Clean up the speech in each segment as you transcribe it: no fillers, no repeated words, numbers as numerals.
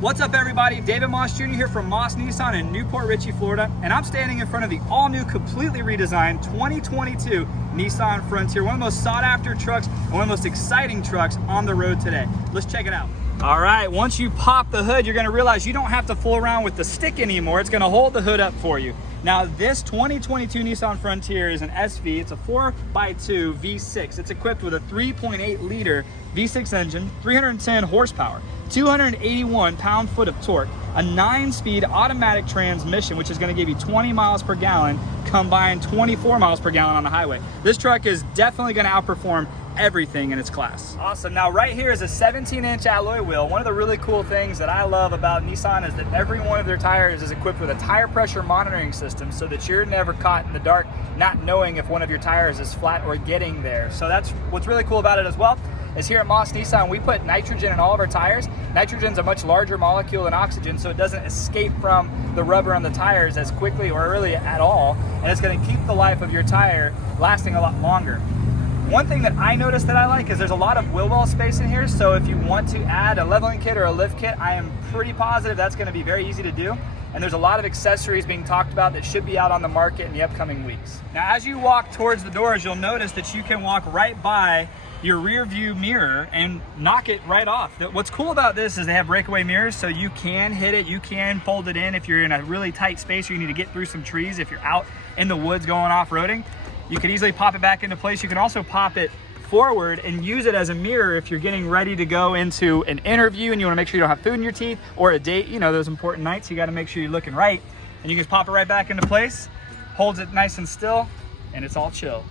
What's up everybody, David Moss Jr. here from Moss Nissan in Newport Richey, Florida, and I'm standing in front of the all-new, completely redesigned 2022 Nissan Frontier, one of the most sought-after trucks and one of the most exciting trucks on the road today. Let's check it out. All right, once you pop the hood, you're gonna realize you don't have to fool around with the stick anymore. It's gonna hold the hood up for you. Now, this 2022 Nissan Frontier is an SV. It's a 4x2 V6. It's equipped with a 3.8 liter V6 engine, 310 horsepower, 281 pound-foot of torque, a 9-speed automatic transmission, which is gonna give you 20 miles per gallon, combined 24 miles per gallon on the highway. This truck is definitely gonna outperform everything in its class. Awesome. Now right here is a 17-inch alloy wheel. One of the really cool things that I love about Nissan is that every one of their tires is equipped with a tire pressure monitoring system so that you're never caught in the dark not knowing if one of your tires is flat or getting there. So that's what's really cool about it as well. Is here at Moss Nissan, we put nitrogen in all of our tires. Nitrogen's a much larger molecule than oxygen, so it doesn't escape from the rubber on the tires as quickly or early at all, and it's gonna keep the life of your tire lasting a lot longer. One thing that I noticed that I like is there's a lot of wheel well space in here, so if you want to add a leveling kit or a lift kit, I am pretty positive that's gonna be very easy to do. And there's a lot of accessories being talked about that should be out on the market in the upcoming weeks. Now, as you walk towards the doors, you'll notice that you can walk right by your rear view mirror and knock it right off. What's cool about this is they have breakaway mirrors, so you can hit it, you can fold it in if you're in a really tight space or you need to get through some trees. If you're out in the woods going off-roading, you can easily pop it back into place. You can also pop it forward and use it as a mirror if you're getting ready to go into an interview and you want to make sure you don't have food in your teeth, or a date, you know, those important nights, you got to make sure you're looking right. And you can just pop it right back into place, holds it nice and still, and it's all chill.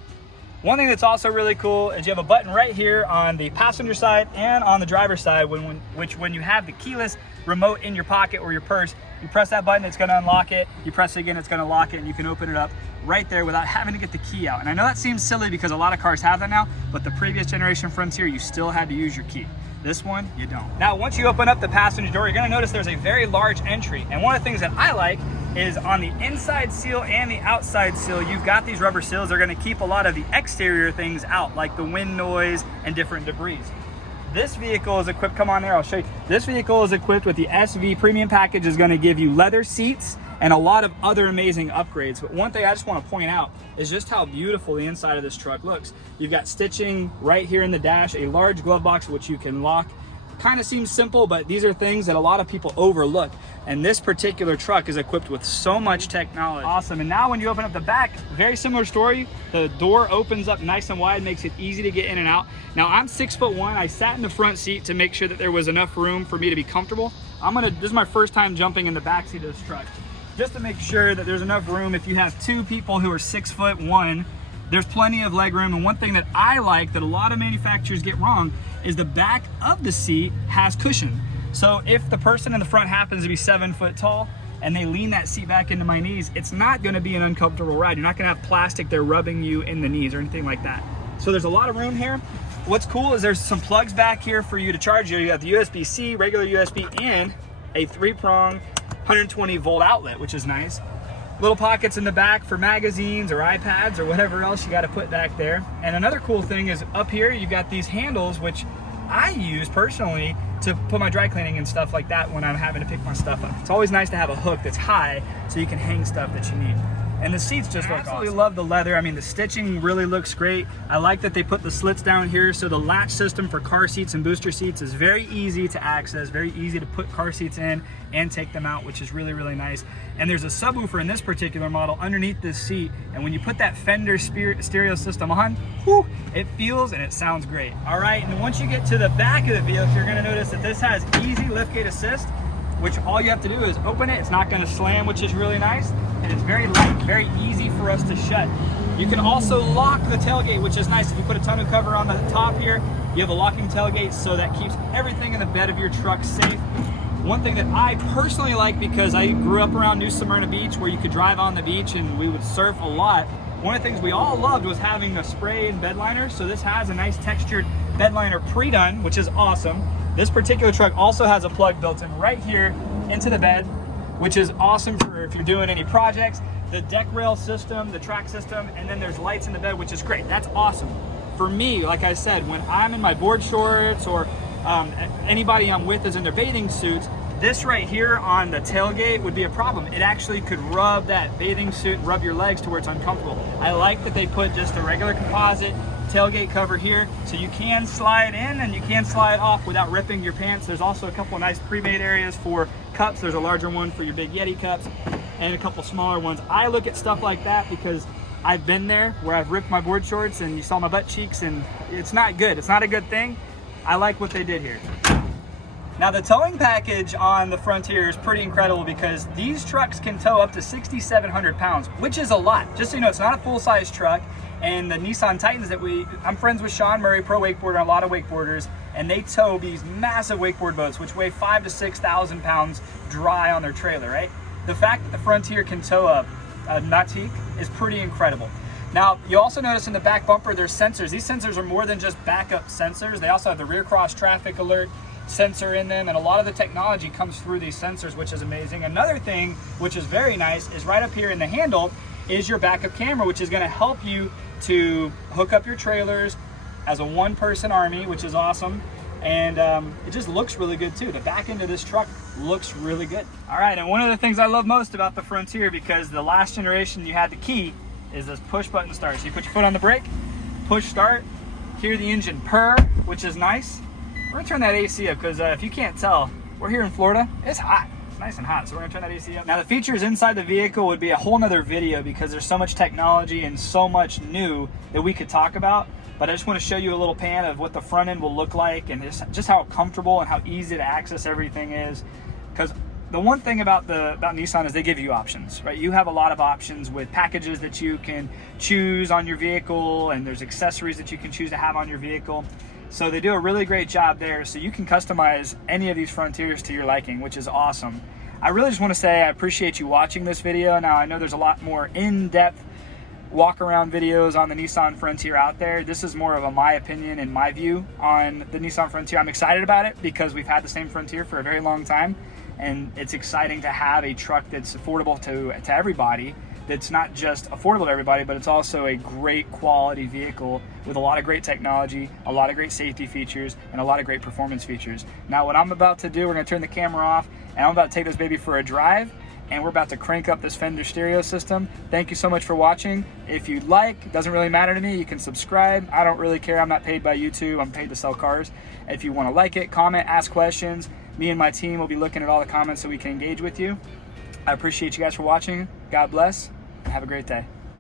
One thing that's also really cool is you have a button right here on the passenger side and on the driver's side, when you have the keyless remote in your pocket or your purse, you press that button, it's gonna unlock it. You press it again, it's gonna lock it, and you can open it up right there without having to get the key out. And I know that seems silly because a lot of cars have that now, but the previous generation Frontier, you still had to use your key. This one, you don't. Now, once you open up the passenger door, you're gonna notice there's a very large entry. And one of the things that I like is on the inside seal and the outside seal, you've got these rubber seals. They're gonna keep a lot of the exterior things out, like the wind noise and different debris. This vehicle is equipped, come on there, I'll show you. This vehicle is equipped with the SV Premium Package. Is gonna give you leather seats and a lot of other amazing upgrades. But one thing I just wanna point out is just how beautiful the inside of this truck looks. You've got stitching right here in the dash, a large glove box which you can lock. Kind of seems simple, but these are things that a lot of people overlook. And this particular truck is equipped with so much technology. Awesome, and now when you open up the back, very similar story. The door opens up nice and wide, makes it easy to get in and out. Now I'm 6'1", I sat in the front seat to make sure that there was enough room for me to be comfortable. This is my first time jumping in the back seat of this truck, just to make sure that there's enough room. If you have two people who are 6'1", there's plenty of leg room. And one thing that I like that a lot of manufacturers get wrong is the back of the seat has cushion. So if the person in the front happens to be 7 foot tall and they lean that seat back into my knees, it's not gonna be an uncomfortable ride. You're not gonna have plastic there rubbing you in the knees or anything like that. So there's a lot of room here. What's cool is there's some plugs back here for you to charge. You have the USB-C, regular USB, and a 3-prong 120 volt outlet, which is nice. Little pockets in the back for magazines or iPads or whatever else you got to put back there. And another cool thing is up here you've got these handles, which I use personally to put my dry cleaning and stuff like that when I'm having to pick my stuff up. It's always nice to have a hook that's high so you can hang stuff that you need. And the seats just look awesome. I absolutely love the leather. I mean, the stitching really looks great. I like that they put the slits down here, so the latch system for car seats and booster seats is very easy to access, very easy to put car seats in and take them out, which is really, really nice. And there's a subwoofer in this particular model underneath this seat, and when you put that Fender stereo system on, whew, it feels and it sounds great. All right, and once you get to the back of the vehicle, you're gonna notice that this has easy liftgate assist, which all you have to do is open it. It's not gonna slam, which is really nice. And it's very light, very easy for us to shut. You can also lock the tailgate, which is nice. If you put a tonneau cover on the top here, you have a locking tailgate, so that keeps everything in the bed of your truck safe. One thing that I personally like, because I grew up around New Smyrna Beach where you could drive on the beach and we would surf a lot, one of the things we all loved was having the spray and bed liner. So this has a nice textured bed liner pre-done, which is awesome. This particular truck also has a plug built in right here into the bed, which is awesome for if you're doing any projects. The deck rail system, the track system, and then there's lights in the bed, which is great. That's awesome. For me, like I said, when I'm in my board shorts or anybody I'm with is in their bathing suits, This right here on the tailgate would be a problem. It actually could rub that bathing suit, rub your legs to where it's uncomfortable. I like that they put just a regular composite tailgate cover here, so you can slide in and you can slide off without ripping your pants. There's also a couple of nice pre-made areas for cups. There's a larger one for your big Yeti cups and a couple smaller ones. I look at stuff like that because I've been there where I've ripped my board shorts and you saw my butt cheeks, and it's not good. It's not a good thing. I like what they did here. Now the towing package on the Frontier is pretty incredible because these trucks can tow up to 6,700 pounds, which is a lot. Just so you know, it's not a full-size truck. And the Nissan Titans that I'm friends with Sean Murray, pro wakeboarder, a lot of wakeboarders, and they tow these massive wakeboard boats, which weigh 5,000 to 6,000 pounds dry on their trailer, right? The fact that the Frontier can tow a Nautique is pretty incredible. Now, you also notice in the back bumper, there's sensors. These sensors are more than just backup sensors. They also have the rear cross traffic alert sensor in them, and a lot of the technology comes through these sensors, which is amazing. Another thing, which is very nice, is right up here in the handle is your backup camera, which is gonna help you to hook up your trailers as a one-person army, which is awesome. And it just looks really good too. The back end of this truck looks really good. All right, and one of the things I love most about the Frontier, because the last generation you had the key, is this push button start. So you put your foot on the brake, push start, hear the engine purr, which is nice. We're gonna turn that AC up because if you can't tell, we're here in Florida, it's hot. It's nice and hot, so we're gonna turn that AC up. Now the features inside the vehicle would be a whole nother video because there's so much technology and so much new that we could talk about. But I just want to show you a little pan of what the front end will look like and just how comfortable and how easy to access everything is. Because the one thing about Nissan is they give you options, right? You have a lot of options with packages that you can choose on your vehicle, and there's accessories that you can choose to have on your vehicle. So they do a really great job there. So you can customize any of these Frontiers to your liking, which is awesome. I really just want to say I appreciate you watching this video. Now I know there's a lot more in-depth walk around videos on the Nissan Frontier out there. This is more of my opinion and my view on the Nissan Frontier. I'm excited about it because we've had the same Frontier for a very long time, and it's exciting to have a truck that's affordable to everybody, that's not just affordable to everybody, but it's also a great quality vehicle with a lot of great technology, a lot of great safety features, and a lot of great performance features. Now what I'm about to do, we're gonna turn the camera off, and I'm about to take this baby for a drive, and we're about to crank up this Fender stereo system. Thank you so much for watching. If you'd like, it doesn't really matter to me, you can subscribe. I don't really care, I'm not paid by YouTube, I'm paid to sell cars. If you wanna like it, comment, ask questions. Me and my team will be looking at all the comments so we can engage with you. I appreciate you guys for watching. God bless, and have a great day.